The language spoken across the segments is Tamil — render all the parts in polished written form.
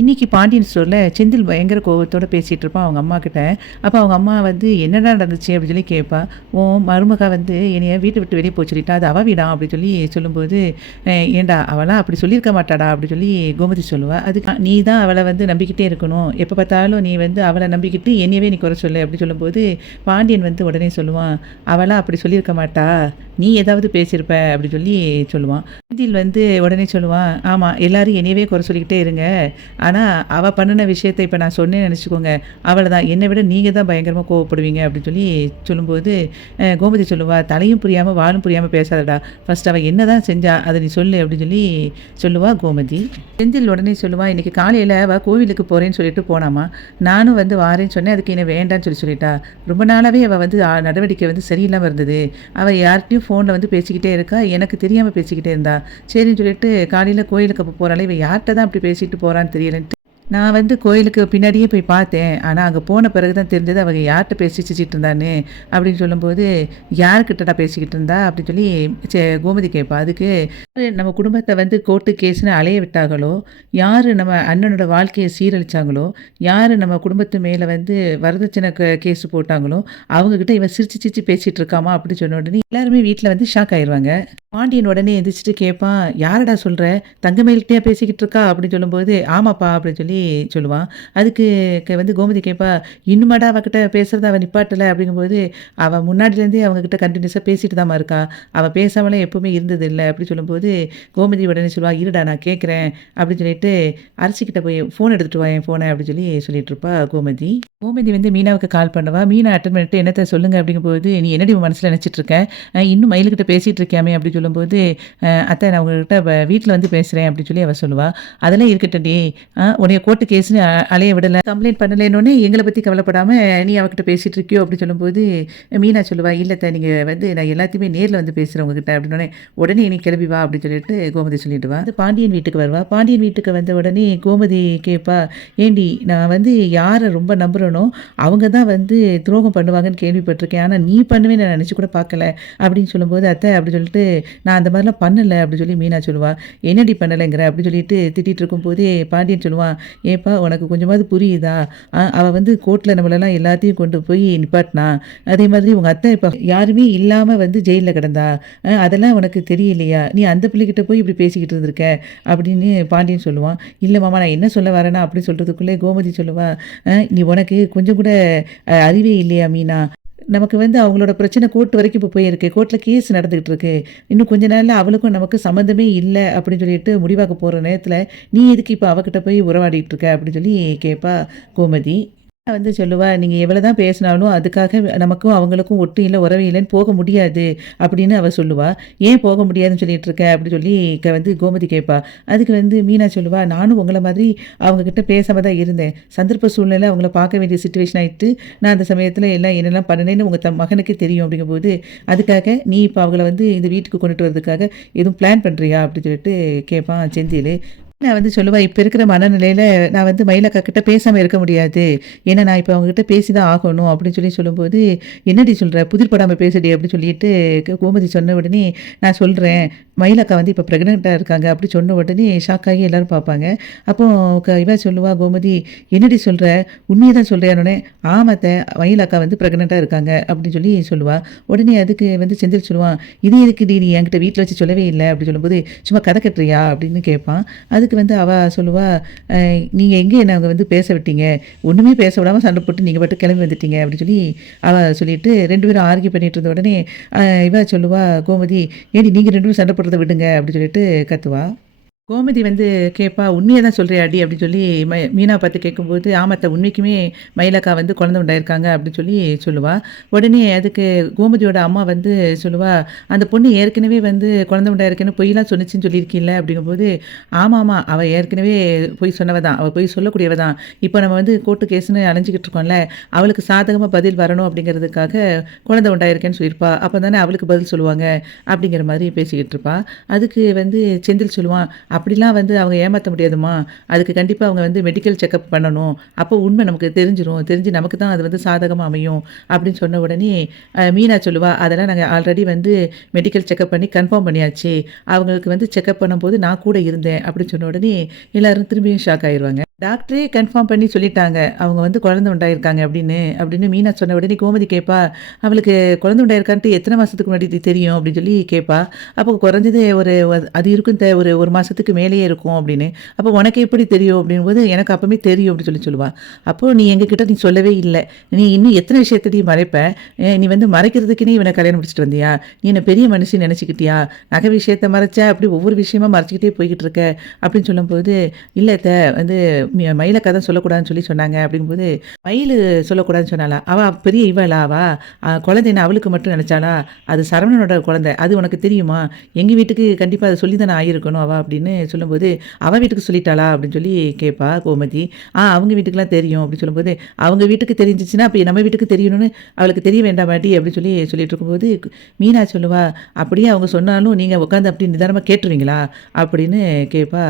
இன்னைக்கு பாண்டியன் ஸ்டோரில் செந்தில் பயங்கர கோவத்தோட பேசிகிட்டு இருப்பான் அவங்க அம்மா கிட்ட. அப்போ அவங்க அம்மா வந்து என்னடா நடந்துச்சு அப்படின்னு சொல்லி கேட்பா. உன் மருமக வந்து என்னைய வீட்டை விட்டு வெளியே போய் சொல்லிட்டா, அது அவ வீடா அப்படின்னு சொல்லி சொல்லும்போது, ஏன்டா அவளாம் அப்படி சொல்லியிருக்க மாட்டாடா அப்படி சொல்லி கோமதி சொல்லுவா. அதுக்கு நீ தான் அவளை வந்து நம்பிக்கிட்டே இருக்கணும், எப்போ பார்த்தாலும் நீ வந்து அவளை நம்பிக்கிட்டு என்னையவே நீ குறை சொல்லு அப்படி சொல்லும்போது, பாண்டியன் வந்து உடனே சொல்லுவான், அவளாம் அப்படி சொல்லியிருக்க மாட்டா, நீ ஏதாவது பேசியிருப்ப அப்படி சொல்லி சொல்லுவான். செந்தில் வந்து உடனே சொல்லுவான், ஆமாம் எல்லாரும் என்னையவே குறை சொல்லிக்கிட்டே இருங்க, ஆனால் அவள் பண்ணின விஷயத்தை இப்போ நான் சொன்னேன்னு நினச்சிக்கோங்க, அவளை தான் என்னை விட நீங்கள் தான் பயங்கரமாக கோவப்படுவீங்க அப்படின்னு சொல்லி சொல்லும்போது, கோமதி சொல்லுவா, தலையும் புரியாமல் வாலும் புரியாமல் பேசாதடா, ஃபஸ்ட் அவள் என்ன தான் செஞ்சா அதை நீ சொல்லு அப்படின்னு சொல்லி சொல்லுவா கோமதி. செந்தில் உடனே சொல்லுவான், இன்றைக்கி காலையில் அவள் கோவிலுக்கு போகிறேன்னு சொல்லிட்டு போனாமா, நானும் வந்து வாரேன்னு சொன்னேன், அதுக்கு என்ன வேண்டான்னு சொல்லிட்டா. ரொம்ப நாளாகவே அவள் வந்து நடவடிக்கை வந்து சரியில்லாமல் இருந்தது, அவள் யார்கிட்டையும் ஃபோனில் வந்து பேசிக்கிட்டே இருக்கா, எனக்கு தெரியாமல் பேசிக்கிட்டே இருந்தா, சரின்னு சொல்லிட்டு காலையில் கோயிலுக்கு அப்போ போகிறாள், இவள் யார்கிட்ட தான் அப்படி பேசிட்டு போகிறான்னு தெரியலன்ட்டு நான் வந்து கோயிலுக்கு பின்னாடியே போய் பார்த்தேன், ஆனால் அங்கே போன பிறகு தான் தெரிஞ்சது அவங்க யார்கிட்ட பேசிச்சுட்டு இருந்தான்னு அப்படின்னு சொல்லும்போது, யார்கிட்டடா பேசிக்கிட்டு இருந்தா அப்படின்னு சொல்லி கோமதி கேட்பா. அதுக்கு நம்ம குடும்பத்தை வந்து கோர்ட்டு கேஸ்னு அலைய விட்டாங்களோ, யார் நம்ம அண்ணனோட வாழ்க்கையை சீரழிச்சாங்களோ, யார் நம்ம குடும்பத்து மேலே வந்து வரதட்சணை கேஸ் போட்டாங்களோ, அவங்கக்கிட்ட இவன் சிரிச்சு சிரிச்சு பேசிகிட்டு இருக்காமா அப்படின்னு சொன்ன உடனே எல்லாருமே வீட்டில் வந்து ஷாக் ஆயிடுவாங்க. பாண்டியன் உடனே எந்திரிச்சிட்டு கேட்பான், யாரடா சொல்கிற, தங்கமேல்கிட்டே பேசிக்கிட்டு இருக்கா அப்படின்னு சொல்லும்போது, ஆமாப்பா அப்படின்னு சொல்லி சொல்லுவான். அதுக்கு வந்து கோமதி கேட்பா, இன்னுமாடா அவகிட்ட பேசுகிறத அவள் நிப்பாட்டலை அப்படிங்கும்போது, அவள் முன்னாடிலேருந்தே அவங்கக்கிட்ட கண்டினியூஸாக பேசிட்டு தாம்மா இருக்கா, அவள் பேசாமலே எப்போவுமே இருந்தது இல்லை அப்படி சொல்லும்போது, கோமதி உடனே சொல்லுவா, இருடா நான் கேட்குறேன் அப்படின்னு சொல்லிட்டு அரிசிக்கிட்ட போய் ஃபோன் எடுத்துகிட்டு வா என் ஃபோனை அப்படின்னு சொல்லி சொல்லிட்டு இருப்பா கோமதி. கோமதி வந்து மீனாவுக்கு கால் பண்ணுவா. மீனா அட்டன் பண்ணிட்டு என்னத்தை சொல்லுங்க அப்படிங்கும்போது, நீ என்னடி உன் மனசில் நினச்சிட்டு இருக்க, இன்னும் மயிலுக்கிட்ட பேசிகிட்டு இருக்கியாமே அப்படி சொல்லும்போது, அத்தை நான் உங்கள்கிட்ட வீட்டில் வந்து பேசுகிறேன் அப்படின்னு சொல்லி அவள் சொல்லுவாள். அதெல்லாம் இருக்கட்டடி, உன்னைய கோர்ட்டு கேஸ்னு அலைய விடலை, கம்ப்ளைண்ட் பண்ணலைன்னொன்னே எங்களை பற்றி கவலைப்படாமல் நீ அவகிட்ட பேசிகிட்டு இருக்கியோ அப்படி சொல்லும்போது, மீனா சொல்லுவா, இல்லைத்த நீங்கள் வந்து நான் எல்லாத்தையுமே நேரில் வந்து பேசுகிறேன் உங்ககிட்ட அப்படின்னோடனே, உடனே நீ கிளம்பி வா அப்படின்னு சொல்லிட்டு கோமதி சொல்லிட்டு வா. அது பாண்டியன் வீட்டுக்கு வருவா. பாண்டியன் வீட்டுக்கு வந்த உடனே கோமதி கேட்பா, ஏண்டி நான் வந்து யாரை ரொம்ப நம்புகிறனோ அவங்க தான் வந்து துரோகம் பண்ணுவாங்கன்னு கேள்விப்பட்டிருக்கேன், ஆனால் நீ பண்ணுவேன்னு நான் நினச்சி கூட பார்க்கல அப்படின்னு சொல்லும்போது, அத்தை அப்படி சொல்லிட்டு நான் அந்த மாதிரிலாம் பண்ணலை அப்படி சொல்லி மீனா சொல்லுவா. என்னடி பண்ணலைங்கிற அப்படி சொல்லிட்டு திட்டிகிட்டு இருக்கும்போதே பாண்டியன் சொல்லுவான், ஏப்பா உனக்கு கொஞ்சமாவது புரியுதா, அவள் வந்து கோர்ட்டில் நம்மளெல்லாம் எல்லாத்தையும் கொண்டு போய் நிப்பாட்டினா, அதே மாதிரி உங்கள் அத்தை இப்போ யாருமே இல்லாமல் வந்து ஜெயிலில் கிடந்தா, அதெல்லாம் உனக்கு தெரியலையா, நீ அந்த பிள்ளைகிட்ட போய் இப்படி பேசிக்கிட்டு இருந்திருக்க அப்படின்னு பாண்டியன் சொல்லுவான். இல்லை மாமா நான் என்ன சொல்ல வரேன்னா அப்படி சொல்கிறதுக்குள்ளே கோமதி சொல்லுவா, நீ உனக்கு கொஞ்சம் கூட அறிவே இல்லையா மீனா, நமக்கு வந்து அவங்களோட பிரச்சனை கோர்ட் வரைக்கும் இப்போ போயிருக்கு, கோர்ட்டில் கேஸ் நடந்துகிட்டு இருக்கு, இன்னும் கொஞ்ச நாளில் அவளுக்கும் நமக்கு சம்மந்தமே இல்லை அப்படின்னு சொல்லிட்டு முடிவாக்க போகிற நேரத்தில் நீ எதுக்கு இப்போ அவகிட்ட போய் உறவாடிட்டு இருக்க அப்படின்னு சொல்லி கேட்பா கோமதி. வந்து சொல்லுவா, நீங்கள் எவ்வளோ தான் பேசினாலும் அதுக்காக நமக்கும் அவங்களுக்கும் ஒட்டு இல்லை உறவு இல்லைன்னு போக முடியாது அப்படின்னு அவள் சொல்லுவா. ஏன் போக முடியாதுன்னு சொல்லிட்டு இருக்க அப்படி சொல்லி வந்து கோமதி கேட்பா. அதுக்கு வந்து மீனா சொல்லுவா, நானும் உங்களை மாதிரி அவங்கக்கிட்ட பேசாமல் தான் இருந்தேன், சந்தர்ப்ப சூழ்நிலை அவங்கள பார்க்க வேண்டிய சுச்சுவேஷன் ஆகிட்டு நான் அந்த சமயத்தில் எல்லாம் என்னெல்லாம் பண்ணினேன்னு உங்கள் மகனுக்கே தெரியும் அப்படிங்கும்போது, அதுக்காக நீ இப்போ அவங்கள வந்து இந்த வீட்டுக்கு கொண்டுட்டு வரதுக்காக எதுவும் பிளான் பண்ணுறியா அப்படின்னு சொல்லிட்டு கேட்பான் செந்தில். நான் வந்து சொல்லுவேன், இப்போ இருக்கிற மனநிலையில் நான் வந்து மயிலக்கா கிட்ட பேசாமல் இருக்க முடியாது, ஏன்னா நான் இப்போ அவங்ககிட்ட பேசி தான் ஆகணும் அப்படின்னு சொல்லி சொல்லும்போது, என்னடி சொல்கிற, புதிர் படாமல் பேசுடி அப்படின்னு சொல்லிட்டு கோமதி சொன்ன உடனே, நான் சொல்கிறேன் மயிலக்கா வந்து இப்போ ப்ரெக்னெண்ட்டாக இருக்காங்க அப்படி சொன்ன உடனே ஷாக்காகி எல்லோரும் பார்ப்பாங்க. அப்போ இவ சொல்லுவா கோமதி, என்னடி சொல்கிற, உண்மையை தான் சொல்கிறேன்னொடனே, ஆமாத்த மயிலக்கா வந்து ப்ரெக்னெண்ட்டாக இருக்காங்க அப்படின்னு சொல்லி சொல்லுவாள். உடனே அதுக்கு வந்து செந்தில் சொல்லுவான், இது எதுக்கு நீ என்கிட்ட வீட்டில் வச்சு சொல்லவே இல்லை அப்படி சொல்லும்போது, சும்மா கதை கட்டுறியா அப்படின்னு கேட்பான். அதுக்கு வந்து அவள் சொல்லுவா, நீங்கள் எங்கே என்ன அவங்க வந்து பேச விட்டீங்க, ஒன்றுமே பேச விடாமல் சண்டை போட்டு நீங்கள் மட்டும் கிளம்பி வந்துட்டீங்க அப்படின்னு சொல்லி அவள் சொல்லிட்டு 2 பேரும் ஆர்கியூ பண்ணிட்டு இருந்த உடனே இவ சொல்லுவா கோமதி, ஏடி நீங்கள் 2 பேரும் சண்டை போடுறதை விடுங்க அப்படின்னு சொல்லிட்டு கத்துவா. கோமதி வந்து கேட்பா, உண்மையை தான் சொல்கிறியாடி அப்படின்னு சொல்லி மீனா பார்த்து கேட்கும்போது, ஆமாத்த உண்மைக்குமே மயிலக்கா வந்து குழந்தை உண்டாயிருக்காங்க அப்படின்னு சொல்லி சொல்லுவாள். உடனே அதுக்கு கோமதியோட அம்மா வந்து சொல்லுவா, அந்த பொண்ணு ஏற்கனவே வந்து குழந்தை உண்டாயிருக்குன்னு பொய்லாம் சொன்னிச்சின்னு சொல்லியிருக்கீல்ல அப்படிங்கும்போது, ஆமாம் அவள் ஏற்கனவே பொய் சொன்னவ தான், அவள் பொய் சொல்லக்கூடியவ தான், இப்போ நம்ம வந்து கோர்ட்டு கேஸ்னு அலைஞ்சிக்கிட்டு இருக்கோம்ல, அவளுக்கு சாதகமாக பதில் வரணும் அப்படிங்கிறதுக்காக குழந்தை உண்டாயிருக்கேன்னு சொல்லியிருப்பா, அப்போ தானே அவளுக்கு பதில் சொல்லுவாங்க அப்படிங்கிற மாதிரி பேசிக்கிட்டு இருப்பா. அதுக்கு வந்து செந்தில் சொல்லுவான், அப்படிலாம் வந்து அவங்க ஏமாற்ற முடியாதுமா, அதுக்கு கண்டிப்பாக அவங்க வந்து மெடிக்கல் செக்கப் பண்ணணும், அப்போ உண்மை நமக்கு தெரிஞ்சு நமக்கு தான் அது வந்து சாதகமாக அமையும் அப்படின்னு சொன்ன உடனே மீனா சொல்லுவா, அதெல்லாம் நாங்கள் ஆல்ரெடி வந்து மெடிக்கல் செக்கப் பண்ணி கன்ஃபார்ம் பண்ணியாச்சு, அவங்களுக்கு வந்து செக்கப் பண்ணும்போது நான் கூட இருந்தேன் அப்படின்னு சொன்ன உடனே எல்லாரும் திரும்பியும் ஷாக் ஆயிடுவாங்க. டாக்டரே கன்ஃபார்ம் பண்ணி சொல்லிட்டாங்க. அவங்க வந்து குழந்தை உண்டாயிருக்காங்க அப்படின்னு மீனா சொன்ன உடனே கோமதி கேட்பா, "அவளுக்கு குழந்தை உண்டாயிருக்கான்ட்டு எத்தன மாசத்துக்கு முன்னாடி தெரியும்?" அப்படின்னு சொல்லி கேட்பா. அப்போ குறைஞ்சது அது இருக்கும் ஒரு 1 மாசத்துக்கு மேலேயே இருக்கும் அப்படின்னு. "அப்போ உனக்கு எப்படி தெரியும்?" அப்படிங்கும்போது, "எனக்கு அப்பவே தெரியும்" அப்படின்னு சொல்லுவா. "அப்போ நீ எங்ககிட்ட நீ சொல்லவே இல்ல. நீ இன்னும் எத்தன விஷயத்த நீ மறைப்ப? நீ வந்து மறைக்கிறதுக்குன்னே இவன கல்யாணம் முடிச்சுட்டு வந்தியா? நீ என்ன பெரிய மனுஷின்னு நெனச்சுக்கிட்டியா? நகை விஷயத்த மறைச்ச, அப்படி ஒவ்வொரு விஷயமா மறைச்சுக்கிட்டே போய்க்கிட்டு இருக்க." அப்படின்னு சொல்லும்போது, "இல்ல வந்து மயிலக்கா தான் சொல்லக்கூடாதுன்னு சொன்னாங்க." அப்படிங்கும்போது, மயிலு சொல்லக்கூடாதுன்னு சொன்னாளா? அவ பெரிய இவளா அவ? குழந்தைன்னு அவளுக்கு மட்டும் நெனச்சாளா? அது சரவணனோட குழந்தை. அது உனக்கு தெரியுமா? எங்க வீட்டுக்கு கண்டிப்பா அத சொல்லி தானே ஆயிருக்கணும் அவ அப்படின்னு சொல்லும்போது, "அவ வீட்டுக்கு சொல்லிட்டாளா?" அப்படின்னு சொல்லி கேட்பா கோமதி. அவங்க வீட்டுக்குலாம் தெரியும்." அப்படின்னு சொல்லும்போது, "அவங்க வீட்டுக்கு தெரிஞ்சுச்சுன்னா, அப்ப நம்ம வீட்டுக்கு தெரியணும்னு அவளுக்கு தெரிய வேண்டாமாட்டி?" அப்படின்னு சொல்லிட்டு இருக்கும்போது, மீனா சொல்லுவா, "அப்படியே அவங்க சொன்னாலும் நீங்க உட்காந்து அப்படி நிதானமா கேட்டுருவீங்களா?" அப்படின்னு கேட்பா.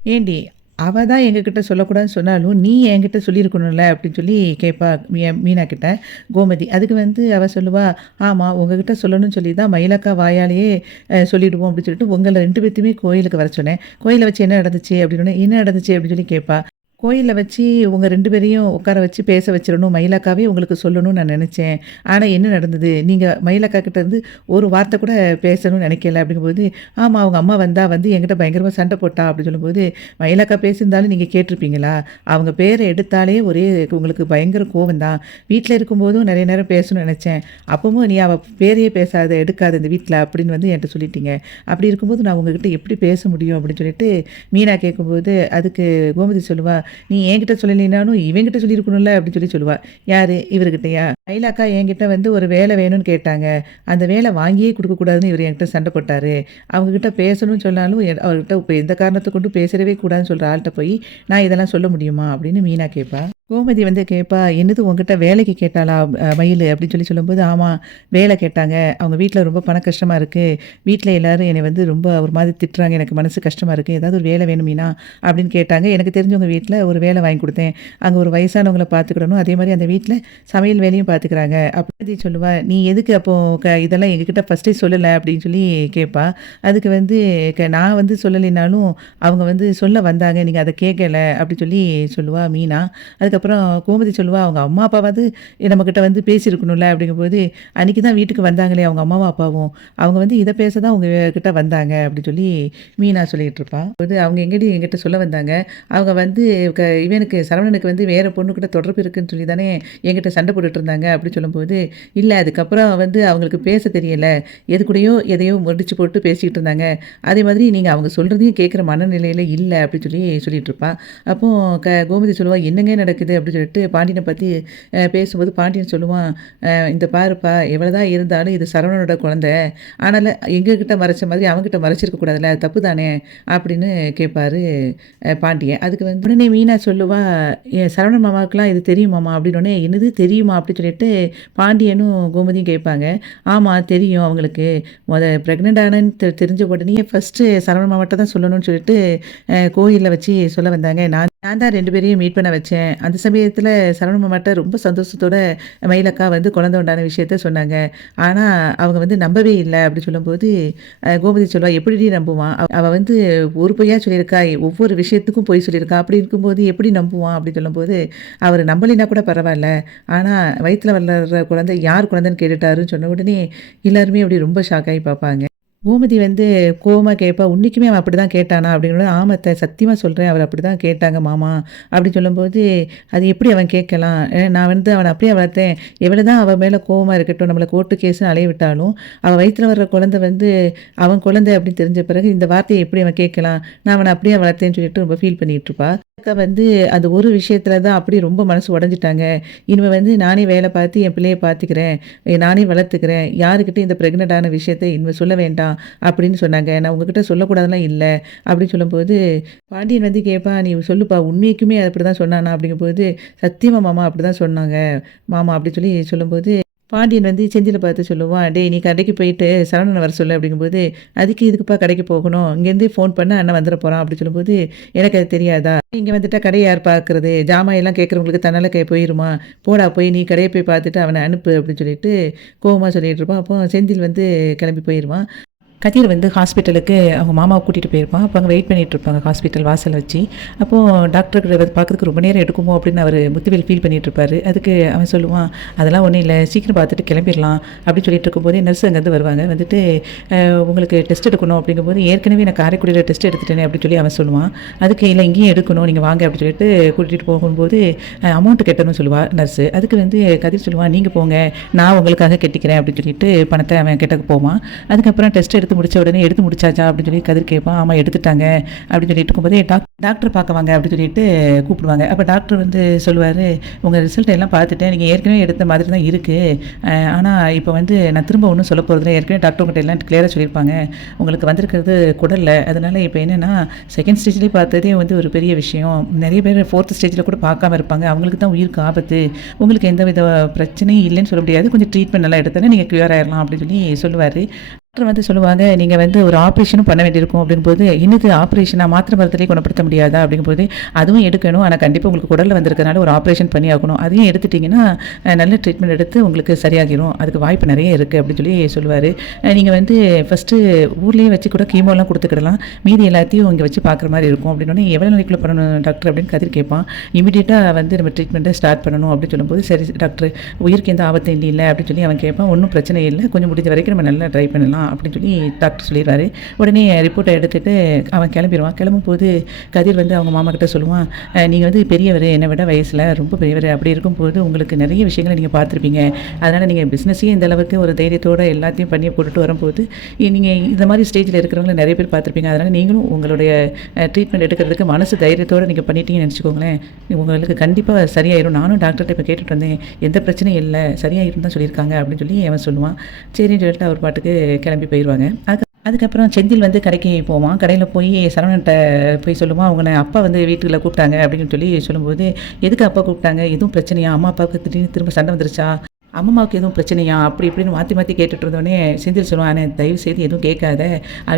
"ஏன்டி அவ தான் எங்ககிட்ட சொல்லக்கூடாதுன்னு சொன்னாலும், நீ என்கிட்ட சொல்லியிருக்கணும்ல." அப்படின்னு சொல்லி கேட்பா மீனா கிட்ட கோமதி. அதுக்கு வந்து அவ சொல்லுவா, "ஆமா உங்ககிட்ட சொல்லணும்னு சொல்லி தான் மயிலக்கா வாயாலேயே சொல்லிடுவோம்." அப்படின்னு சொல்லிட்டு உங்கள 2 பேத்தையுமே கோயிலுக்கு வர சொன்னேன். கோயில்ல வச்சு என்ன நடந்துச்சு? அப்படின்னோனே, "என்ன நடந்துச்சு?" அப்படின்னு சொல்லி கேட்பா. கோயில்ல வச்சு உங்க 2 பேரையும் உட்கார வச்சு பேச வச்சிரணும். மயிலக்காவே உங்களுக்கு சொல்லணும்னு நான் நெனச்சேன். ஆனா என்ன நடந்தது? நீங்க மயிலக்கா கிட்ட இருந்து ஒரு வார்த்தை கூட பேசணும்னு நெனைக்கல." அப்படிங்கும்போது, "ஆமா அவங்க அம்மா வந்து என்கிட்ட பயங்கரமா சண்டை போட்டா." அப்படி சொல்லும்போது, "மயிலக்கா பேசியிருந்தாலும் நீங்க கேட்டுருப்பீங்களா? அவங்க பேர எடுத்தாலே ஒரே உங்களுக்கு பயங்கர கோவம் தான். வீட்ல இருக்கும்போதும் நெறைய நேரம் பேசணும்னு நெனச்சேன். அப்பவும் நீ அவ பேரையே பேசாத, எடுக்காத இந்த வீட்ல அப்படின்னு வந்து என்ட்ட சொல்லிட்டீங்க. அப்படி இருக்கும்போது நான் உங்ககிட்ட எப்படி பேச முடியும்?" அப்படின்னு சொல்லிட்டு மீனா கேட்கும்போது, அதுக்கு கோமதி சொல்லுவா, "நீ என்கிட்ட சொல்லலைனாலும் இவன்கிட்ட சொல்லியிருக்கணும்ல." அப்படின்னு சொல்லுவா. யாரு? இவருகிட்டயா? மயிலாக்கா என்கிட்ட வந்து ஒரு வேலை வேணும்னு கேட்டாங்க. அந்த வேலை வாங்கியே குடுக்கக்கூடாதுன்னு இவரு என்கிட்ட சண்டை போட்டாரு. அவங்க கிட்ட பேசணும்னு சொன்னாலும் அவர்கிட்ட இப்ப எந்த காரணத்த கொண்டும் பேசவே கூடாதுன்னு சொல்ற ஆள்ட்ட போய் நான் இதெல்லாம் சொல்ல முடியுமா? அப்படின்னு மீனா கேட்பா. கோமதி வந்து கேட்பா, "என்னது உன்கிட்ட வேலைக்கு கேட்டாளா மயிலு?" அப்படின்னு சொல்லும்போது, "ஆமா வேலை கேட்டாங்க. அவங்க வீட்ல ரொம்ப பண கஷ்டமா இருக்கு. வீட்ல எல்லாரும் என்னை வந்து ரொம்ப ஒரு மாதிரி திட்டுறாங்க. எனக்கு மனசு கஷ்டமா இருக்கு. ஏதாவது ஒரு வேலை வேணும் மீனா?" அப்படின்னு கேட்டாங்க. எனக்கு தெரிஞ்சவங்க வீட்ல ஒரு வேலை வாங்கி குடுத்தேன். அங்க ஒரு வயசானவங்கள பார்த்துக்கிடணும். அதே மாரி அந்த வீட்ல சமையல் வேலையும் பார்த்துக்கிறாங்க. அப்படி சொல்லுவா. "நீ எதுக்கு அப்போ இதெல்லாம் எங்ககிட்ட ஃபர்ஸ்ட்டே சொல்லல?" அப்படின்னு சொல்லி கேட்பா. அதுக்கு வந்து நான் வந்து சொல்லலைனாலும் அவங்க வந்து சொல்ல வந்தாங்க. நீங்க அத கேட்கல அப்படி சொல்லுவா மீனா. அதுக்கப்புறம் கோமதி சொல்லுவா, "அவங்க அம்மா, அப்பாவாவது நம்மகிட்ட வந்து பேசியிருக்கணும்ல." அப்படிங்கும்போது, "அன்னைக்கு தான் வீட்டுக்கு வந்தாங்களே அவங்க அம்மாவும், அப்பாவும். அவங்க வந்து இத பேச தான் உங்க கிட்ட வந்தாங்க." அப்படி சொல்லி மீனா சொல்லிட்டு இருப்பா. அவங்க எங்கடி என்கிட்ட சொல்ல வந்தாங்க. அவங்க வந்து இவனுக்கு சரவணனுக்கு வந்து வேற பொண்ணுகிட்ட தொடர்பு இருக்குன்னு சொல்லி தானே என்கிட்ட சண்டை போட்டுட்டு இருந்தாங்க அப்படி சொல்லும்போது, "இல்ல அதுக்கப்புறம் வந்து அவங்களுக்கு பேச தெரியல. எது கூடயோ எதையோ முடிச்சு போட்டு பேசிக்கிட்டு இருந்தாங்க. அதே மாதிரி நீங்க அவங்க சொல்றதையும் கேட்குற மனநிலையில இல்ல." அப்படி சொல்லிட்டு இருப்பா. அப்போ கோமதி சொல்லுவா, "என்னங்க நடக்குது?" அப்படின்னு சொல்லிட்டு பாண்டியன பத்தி பேசும்போது பாண்டியன் சொல்லுவான், "இந்த பாருப்பா எவ்வளோதான் இருந்தாலும் இது சரவணனோட குழந்தை. ஆனாலும் எங்ககிட்ட மறைச்ச மாதிரி அவன்கிட்ட மறைச்சிருக்க கூடாதுல்ல. அது தப்பு தானே?" அப்படின்னு கேட்பாரு பாண்டியன். அதுக்கு வந்து உடனே மீனா சொல்லுவா, சரவணன் மாமாவுக்குலாம் இது தெரியுமாம்மா?" அப்படின்னோனே, "என்னது தெரியுமா?" அப்படின்னு சொல்லிட்டு பாண்டியனும் கோமதியும் கேட்பாங்க. "ஆமா தெரியும் அவங்களுக்கு. பிரெக்னன்ட் ஆனேன்னு தெரிஞ்ச உடனே ஃபர்ஸ்ட்டு சரவண மாமாட்ட தான் சொல்லணும்னு சொல்லிட்டு கோயில்ல வச்சு சொல்ல வந்தாங்க. நான் தான் 2 பேரையும் மீட் பண்ண வச்சேன். அந்த சமயத்தில சரவண மாமாட்ட ரொம்ப சந்தோஷத்தோட மயிலக்கா வந்து குழந்தை உண்டான விஷயத்த சொன்னாங்க. ஆனா அவங்க வந்து நம்பவே இல்ல." அப்படி சொல்லும்போது கோமதி சொல்லுவா, "எப்படிடி நம்புவான்? அவ வந்து ஒரு பொய்யா சொல்லியிருக்கா. ஒவ்வொரு விஷயத்துக்கும் பொய் சொல்லியிருக்கா. அப்படி இருக்கும்போது எப்படி நம்புவான்?" அப்படி சொல்லும்போது, "அவரு நம்பலைன்னா கூட பரவால்ல. ஆனா வயித்துல வளர்ற குழந்தை யார் குழந்தைன்னு கேட்டுட்டாருன்னு" சொன்ன உடனே எல்லாருமே அப்படி ரொம்ப ஷாக் ஆகி பார்ப்பாங்க. கோமதி வந்து கோவமா கேட்பா, "உன்னைக்குமே அவன் அப்படிதான் கேட்டானா?" அப்படின்னோனே, "ஆமா அத்த சத்தியமா சொல்றேன். அவரு அப்படிதான் கேட்டாங்க மாமா." அப்படின்னு சொல்லும்போது, "அது எப்படி அவன் கேட்கலாம்? நான் வந்து அவன அப்படியே வளர்த்தேன். எவ்வளதான் அவ மேல கோவமா இருக்கட்டும், நம்மள கோர்ட்டு கேஸ்ன்னு அலைய விட்டாலும், அவ வயித்துல வர்ற குழந்தை வந்து அவன் குழந்தை அப்படின்னு தெரிஞ்ச பிறகு இந்த வார்த்தைய எப்படி அவன் கேட்கலாம்? நான் அவன அப்படியே வளர்த்தேன்னு" சொல்லிட்டு ரொம்ப ஃபீல் பண்ணிட்டு இருப்பா. அக்கா வந்து அந்த ஒரு விஷயத்துல தான் அப்படியே ரொம்ப மனசு உடைஞ்சுட்டாங்க. இனிமே வந்து நானே வேலை பார்த்து என் பிள்ளைய பார்த்துக்கிறேன். நானே வளர்த்துக்கிறேன். யாருக்கிட்டயும் இந்த பிரெக்னன்ட் ஆன விஷயத்த இனிமே சொல்ல வேண்டாம் அப்படின்னு சொன்னாங்க. நான் உங்ககிட்ட சொல்லக்கூடாதுலாம் இல்ல. அப்படின்னு சொல்லும்போது, பாண்டியன் வந்து கேட்பான், "நீ சொல்லுப்பா உண்மைக்குமே அப்படிதான் சொன்னானா?" அப்படிங்கும்போது, "சத்தியமா மாமா அப்படிதான் சொன்னாங்க மாமா." அப்படி சொல்லும்போது பாண்டியன் வந்து செந்தில பார்த்து சொல்லுவான், "டேய் நீ கடைக்கு போயிட்டு சரவணன வர சொல்லு." அப்படிங்கும்போது, "அதுக்கு எதுக்குப்பா கடைக்கு போகணும்? இங்கேருந்தே ஃபோன் பண்ணா அண்ணன் வந்துற போறான்." அப்படி சொல்லும்போது, "எனக்கு அது தெரியாதா? இங்க வந்துட்டா கடைய யார் பார்க்கறது? ஜாமான் எல்லாம் கேட்கறவங்களுக்கு தன்னால போயிருமா? போடா போய் நீ கடைய போய் பார்த்துட்டு அவன அனுப்பு." அப்படின்னு சொல்லிட்டு கோவமா சொல்லிட்டு இருப்பான். அப்போ செந்தில் வந்து கிளம்பி போயிருவான். கதிர் வந்து ஹாஸ்பிட்டலுக்கு அவங்க மாமாவை கூட்டிகிட்டு போயிருப்பான். அப்போ அங்கே வெயிட் பண்ணிகிட்டு இருப்பாங்க ஹாஸ்பிட்டல் வாசல் வச்சு. அப்போது டாக்டர்கிட்ட வந்து பார்க்கறதுக்கு ரொம்ப நேரம் எடுக்குமோ அப்படின்னு அவர் முத்துவேல் ஃபீல் பண்ணிகிட்டு இருப்பாரு. அதுக்கு அவன் சொல்லுவான், அதெல்லாம் ஒன்றும் இல்லை, சீக்கிரம் பார்த்துட்டு கிளம்பிடலாம் அப்படின்னு சொல்லிட்டு இருக்கும்போது நர்ஸ் அங்கேருந்து வருவாங்க. வந்துட்டு உங்களுக்கு டெஸ்ட் எடுக்கணும் அப்படிங்கும்போது, ஏற்கனவே நான் காரைக்குடியில் டெஸ்ட் எடுத்துட்டேனே அப்படின்னு சொல்லி அவன் சொல்லுவான். அதுக்கு இல்லை, இங்கேயும் எடுக்கணும், நீங்கள் வாங்க அப்படின்னு சொல்லிட்டு கூட்டிகிட்டு போகும்போது அமௌண்ட்டு கட்டணும்னு சொல்லுவாள் நர்ஸு. அதுக்கு வந்து கதிர் சொல்லுவான், நீங்கள் போங்க, நான் உங்களுக்காக கட்டிக்கிறேன் அப்படின்னு சொல்லிட்டு பணத்தை அவன் கிட்டக்கு போவான். அதுக்கப்புறம் டெஸ்ட் எடுத்து முடிச்ச உடனே, எடுத்து முடிச்சாச்சா அப்படின்னு சொல்லி கதிர் கேட்பான். ஆமாம் எடுத்துட்டாங்க அப்படின்னு சொல்லிட்டு இருக்கும்போதே டாக்டர் பார்க்க வாங்க அப்படின்னு சொல்லிட்டு கூப்பிடுவாங்க. அப்போ டாக்டர் வந்து சொல்லுவார், உங்கள் ரிசல்ட் எல்லாம் பார்த்துட்டேன், நீங்கள் ஏற்கனவே எடுத்த மாதிரி தான் இருக்குது. ஆனால் இப்போ வந்து நான் திரும்ப ஒன்றும் சொல்ல போகிறதில்ல, ஏற்கனவே டாக்டர் உங்கள்கிட்ட எல்லாம் கிளியராக சொல்லியிருப்பாங்க, உங்களுக்கு வந்திருக்கிறது குடலில். அதனால் இப்போ என்னென்னா செகண்ட் ஸ்டேஜ்லேயே பார்த்ததே வந்து ஒரு பெரிய விஷயம். நிறைய பேர் 4th ஸ்டேஜில் கூட பார்க்காம இருப்பாங்க, அவங்களுக்கு தான் உயிருக்கு ஆபத்து. உங்களுக்கு எந்த வித பிரச்சனையும் இல்லைன்னு சொல்ல முடியாது, கொஞ்சம் ட்ரீட்மெண்ட் நல்லா எடுத்தாலே நீங்கள் க்யூர் ஆயிடலாம் அப்படின்னு சொல்லி சொல்லுவார். டாக்டர் வந்து சொல்லுவாங்க, நீங்கள் வந்து ஒரு ஆப்ரேஷனும் பண்ண வேண்டியிருக்கும் அப்படிங்கும்போது, இன்னது ஆப்ரேஷனாக மாத்திரை மருத்துவத்தை குணப்படுத்த முடியாதா அப்படிங்கும்போது, அதுவும் எடுக்கணும், ஆனால் கண்டிப்பாக உங்களுக்கு குடலில் வந்திருக்கனால ஒரு ஆப்ரேஷன் பண்ணி ஆகணும், அதையும் எடுத்துட்டிங்கன்னா நல்ல ட்ரீட்மெண்ட் எடுத்து உங்களுக்கு சரியாகிடும், அதுக்கு வாய்ப்பு நிறைய இருக்குது அப்படின்னு சொல்லி சொல்லுவார். நீங்கள் வந்து ஃபஸ்ட்டு ஊர்லேயே வச்சு கூட கீமோலாம் கொடுத்துக்கிடலாம், மீதி எல்லாத்தையும் இங்கே வச்சு பார்க்குற மாதிரி இருக்கும் அப்படின்னோடனே, எவ்வளோ நாளைக்குள்ளே பண்ணணும் டாக்டர் அப்படின்னு கதிர் கேட்பான். இமீடியட்டாக வந்து நம்ம ட்ரீட்மெண்ட்டை ஸ்டார்ட் பண்ணணும் அப்படின்னு சொல்லும்போது, சரி டாக்டர், உயிருக்கு எந்த ஆபத்தும் இல்லை அப்படின்னு சொல்லி அவன் கேட்பான். ஒன்றும் பிரச்சனை இல்லை, கொஞ்சம் முடிஞ்ச வரைக்கும் நம்ம நல்லா ட்ரை பண்ணலாம் அப்படின்னு சொல்லி டாக்டர் சொல்லிடுவாரு. உடனே ரிப்போர்ட்டை எடுத்துகிட்டு அவன் கிளம்பிடுவான். கிளம்பும்போது கதிர் வந்து அவங்க மாமா கிட்ட சொல்லுவான், நீங்கள் வந்து பெரியவர், என்னை விட வயசில் ரொம்ப பெரியவர், அப்படி இருக்கும்போது உங்களுக்கு நிறைய விஷயங்களை நீங்கள் பார்த்துருப்பீங்க, அதனால் நீங்கள் பிஸ்னஸையும் இந்த அளவுக்கு ஒரு தைரியத்தோடு எல்லாத்தையும் பண்ணி போட்டுட்டு வரும்போது, நீங்கள் இந்த மாதிரி ஸ்டேஜில் இருக்கிறவங்கள நிறைய பேர் பார்த்துருப்பீங்க, அதனால் நீங்களும் உங்களுடைய ட்ரீட்மெண்ட் எடுக்கிறதுக்கு மனசு தைரியத்தோடு நீங்கள் பண்ணிட்டீங்கன்னு நினச்சிக்கோங்களேன், உங்களுக்கு கண்டிப்பாக சரியாயிரும். நானும் டாக்டர்கிட்ட இப்போ கேட்டுட்டு வந்தேன், எந்த பிரச்சனையும் இல்லை, சரியாயிரும் தான் சொல்லியிருக்காங்க அப்படின்னு சொல்லி அவன் சொல்லுவான். சரின்னு சொல்லிட்டு அவர் பாட்டுக்கு கிளம்பி போயிடுவாங்க. அதுக்கப்புறம் செந்தில் வந்து கடைக்கு போவான். கடையில் போய் சரவணன்ட்ட போய் சொல்லுவான், அவங்க அப்பா வந்து வீட்டுக்குள்ளே கூப்பிட்டாங்க அப்படின்னு சொல்லி சொல்லும்போது, எதுக்கு அப்பா கூப்பிட்டாங்க, எதுவும் பிரச்சனையா, அம்மா அப்பாவுக்கு திடீர்னு திரும்ப சண்டை வந்துருச்சா, அம்மாவுக்கு எதுவும் பிரச்சனையா அப்படி இப்படின்னு மாற்றி கேட்டுட்டு இருந்தோடனே செந்தில் சொல்லுவான், ஆனால் தயவு செய்து எதுவும் கேட்காத,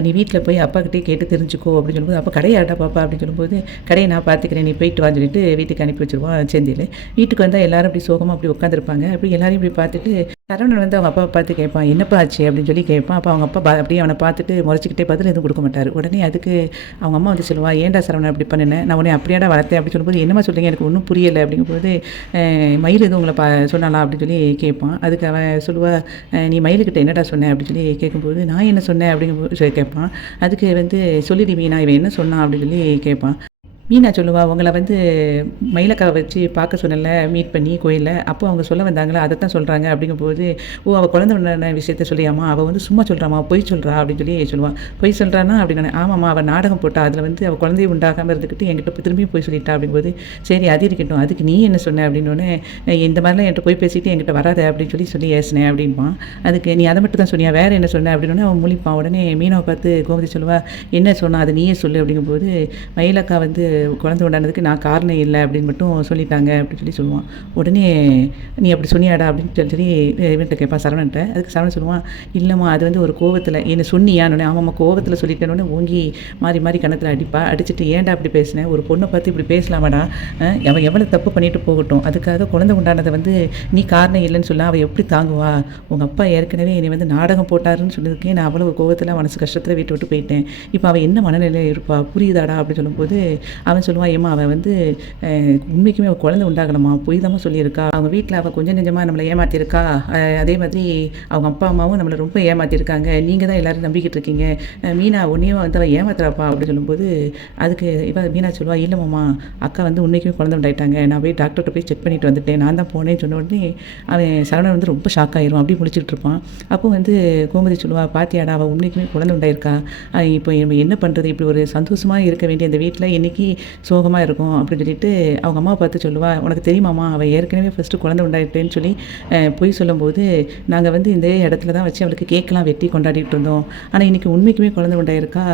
நீ வீட்டில் போய் அப்பாக்கிட்டே கேட்டு தெரிஞ்சுக்கோ அப்படின்னு சொல்லும்போது, அப்போ கடையாட்டா பாப்பா அப்படின்னு சொல்லும்போது, கடையை நான் பார்த்துக்கிறேன், நீ போயிட்டு வான்னு சொல்லிட்டு வீட்டுக்கு அனுப்பி வச்சுருவான் செந்தில். வீட்டுக்கு வந்தால் எல்லாரும் அப்படி சோகமாக அப்படி உட்காந்துருப்பாங்க. அப்படி எல்லாரையும் இப்படி பார்த்துட்டு சரவணன் வந்து அவங்க அப்பாவை பார்த்து கேட்பான், என்னப்பா ஆச்சு அப்படின்னு சொல்லி கேட்பான். அப்போ அவங்க அப்பா அப்படியே அவனை பார்த்துட்டு முறைச்சிக்கிட்டே பதில் எதுவும் கொடுக்க மாட்டார். உடனே அதுக்கு அவங்க அம்மா வந்து சொல்லுவா, ஏன்டா சரவணன் அப்படி பண்ணினேன், நான் உடனே அப்படியாடா வளர்த்தேன் அப்படின்னு சொல்லும்போது, என்னமா சொல்கிறீங்க, எனக்கு ஒன்றும் புரியலை அப்படிங்கும்போது, மயில் எதுவும் உங்களை சொன்னாலாம் அப்படின்னு சொல்லி கேட்பான். அதுக்கு அவன் சொல்லுவா, நீ மயிலுக்கிட்ட என்னடா சொன்னேன் அப்படின்னு சொல்லி கேட்கும்போது, நான் என்ன சொன்னேன் அப்படிங்கும்போது கேட்பான். அதுக்கு வந்து சொல்லிடு மீனா, இவன் என்ன சொன்னான் அப்படின்னு சொல்லி கேட்பான். மீனா சொல்லுவா, உங்களை வந்து மயிலக்காவை வச்சு பார்க்க சொன்னல, மீட் பண்ணி கோயிலில், அப்போ அவங்க சொல்ல வந்தாங்களா, அதை தான் சொல்கிறாங்க அப்படிங்கும்போது, அவள் குழந்தை உண்டான விஷயத்த சொல்லியாமா, அவள் வந்து சும்மா சொல்கிறாமா, பொய் சொல்கிறா அப்படின்னு சொல்லி சொல்லுவான். பொய் சொல்கிறான்னா அப்படின்னு, ஆமாம்மா, அவள் நாடகம் போட்டா, அதில் வந்து அவள் குழந்தைய உண்டாகாமல் இருந்துக்கிட்டு என்கிட்ட திரும்பி போய் சொல்லிட்டா அப்படிங்கும்போது, சரி அது இருக்கட்டும், அதுக்கு நீ என்ன சொன்ன அப்படின்னோடனே, இந்த மாதிரிலாம் என்கிட்ட போய் பேசிட்டு என்கிட்ட வராத அப்படின்னு சொல்லி ஏசினேன் அப்படின்பான். அதுக்கு நீ அதை மட்டும் தான் சொன்னியா, வேறு என்ன சொன்ன அப்படின்னோடனே அவன் முழிப்பான். உடனே மீனாவை பார்த்து கோமதி சொல்லுவா, என்ன சொன்னா அது நீயே சொல்லு அப்படிங்கும்போது, மயிலக்கா வந்து குழந்தை உண்டானதுக்கு நான் காரணம் இல்லை அப்படின்னு மட்டும் சொல்லிட்டாங்க அப்படின்னு சொல்லி சொல்லுவான். உடனே நீ அப்படி சொன்னியாடா அப்படின்னு சொல்லி இவன்கிட்ட கேட்பான் சரவணன்ட்ட. அதுக்கு சரவணன் சொல்லுவான், இல்லைம்மா அது வந்து ஒரு கோவத்தில் என்ன சொன்னியானே, ஆமாம்மா கோவத்தில் சொல்லிட்டேனோடனே ஓங்கி மாறி கணத்தில் அடிச்சுட்டு ஏன்டா அப்படி பேசினேன், ஒரு பொண்ணை பார்த்து இப்படி பேசலாமாடா, அவன் எவ்வளோ தப்பு பண்ணிட்டு போகட்டும், அதுக்காக குழந்தை உண்டானதை வந்து நீ காரணம் இல்லைன்னு சொல்ல அவள் எப்படி தாங்குவா, உங்கள் அப்பா ஏற்கனவே என்னை வந்து நாடகம் போட்டாருன்னு சொன்னதுக்கே நான் அவ்வளோ கோவத்தில் மனசு கஷ்டத்தில் வீட்டை விட்டு போயிட்டேன், இப்போ அவள் என்ன மனநிலையில் இருப்பா புரியுதாடா அப்படின்னு சொல்லும்போது அவன் சொல்லுவான், ஏமா அவன் வந்து உண்மைக்குமே அவள் குழந்தை உண்டாகலமா, பொய் தான் சொல்லியிருக்கா, அவங்க வீட்டில் அவள் கொஞ்சம் நெஞ்சமாக நம்மளை ஏமாற்றிருக்கா, அதே மாதிரி அவங்க அப்பா அம்மாவும் நம்மளை ரொம்ப ஏமாற்றிருக்காங்க, நீங்கள் தான் எல்லோரும் நம்பிக்கிட்டு இருக்கீங்க, மீனா உன்னையும் வந்து அவள் ஏமாத்துறாப்பா அப்படின்னு சொல்லும்போது, அதுக்கு மீனா சொல்லுவா, இல்லைம்மா அக்கா வந்து உண்மைக்குமே குழந்தை உண்டாயிட்டாங்க, நான் போய் டாக்டர்கிட்ட போய் செக் பண்ணிட்டு வந்துட்டேன், நான் தான் போனேன்னு சொன்ன உடனே அவன் சரவணன் வந்து ரொம்ப ஷாக் ஆயிரும், அப்படி முடிச்சுட்டு இருப்பான். அப்போ வந்து கோமதி சொல்லுவா, பாத்தியாடா அவள் உண்மைக்குமே குழந்தை உண்டாயிருக்கா, இப்போ நம்ம என்ன பண்ணுறது, இப்படி ஒரு சந்தோஷமாக இருக்க வேண்டிய அந்த வீட்டில் இன்றைக்கி சோகமாக இருக்கும் அப்படின்னு சொல்லிட்டு அவங்க அம்மா பார்த்து சொல்லுவா, உனக்கு தெரியுமாம்மா அவள் ஏற்கனவே ஃபஸ்ட்டு குழந்தை உண்டாயிட்டேன்னு சொல்லி போய் சொல்லும்போது, நாங்கள் வந்து இந்த இடத்துல தான் வச்சு அவளுக்கு கேட்கலாம் வெட்டி கொண்டாடிட்டு இருந்தோம், ஆனால் இன்றைக்கி உண்மைக்குமே குழந்தை உண்டாயிருக்கா,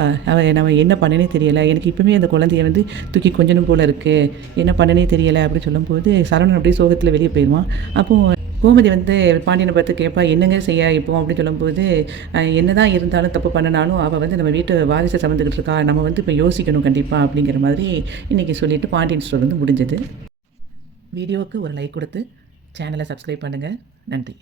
நம்ம என்ன பண்ணனே தெரியலை, எனக்கு இப்போவுமே அந்த குழந்தைய வந்து தூக்கி கொஞ்சணும் போல் இருக்குது, என்ன பண்ணனே தெரியலை அப்படின்னு சொல்லும்போது சரவணன் அப்படியே சோகத்தில் வெளியே போயிடுவான். அப்போது கோமதி வந்து பாண்டியனை பார்த்து கேட்பா, என்னங்க செய்ய இப்போ அப்படின்னு சொல்லும்போது, என்ன தான் இருந்தாலும் தப்பு பண்ணினாலும் அவள் வந்து நம்ம வீட்டு வாரிசை சமந்துக்கிட்டு இருக்கா, நம்ம வந்து இப்போ யோசிக்கணும் கண்டிப்பாக அப்படிங்கிற மாதிரி இன்றைக்கி சொல்லிவிட்டு பாண்டியன் ஸ்டோர் வந்து முடிஞ்சது. வீடியோவுக்கு ஒரு லைக் கொடுத்து சேனலை சப்ஸ்கிரைப் பண்ணுங்கள். நன்றி.